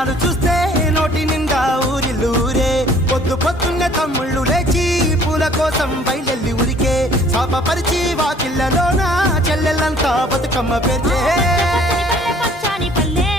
బోనాలు చూస్తే నోటి నిండా ఊరిల్లూరే పొద్దు పొద్దున్నే తమ్ముళ్ళు లేచి పూల కోసం బయలెల్లి ఉరికే శాపపరిచి వాకిళ్ళలోన చెల్లెళ్ళంతా బతుకమ్మ పేర్చే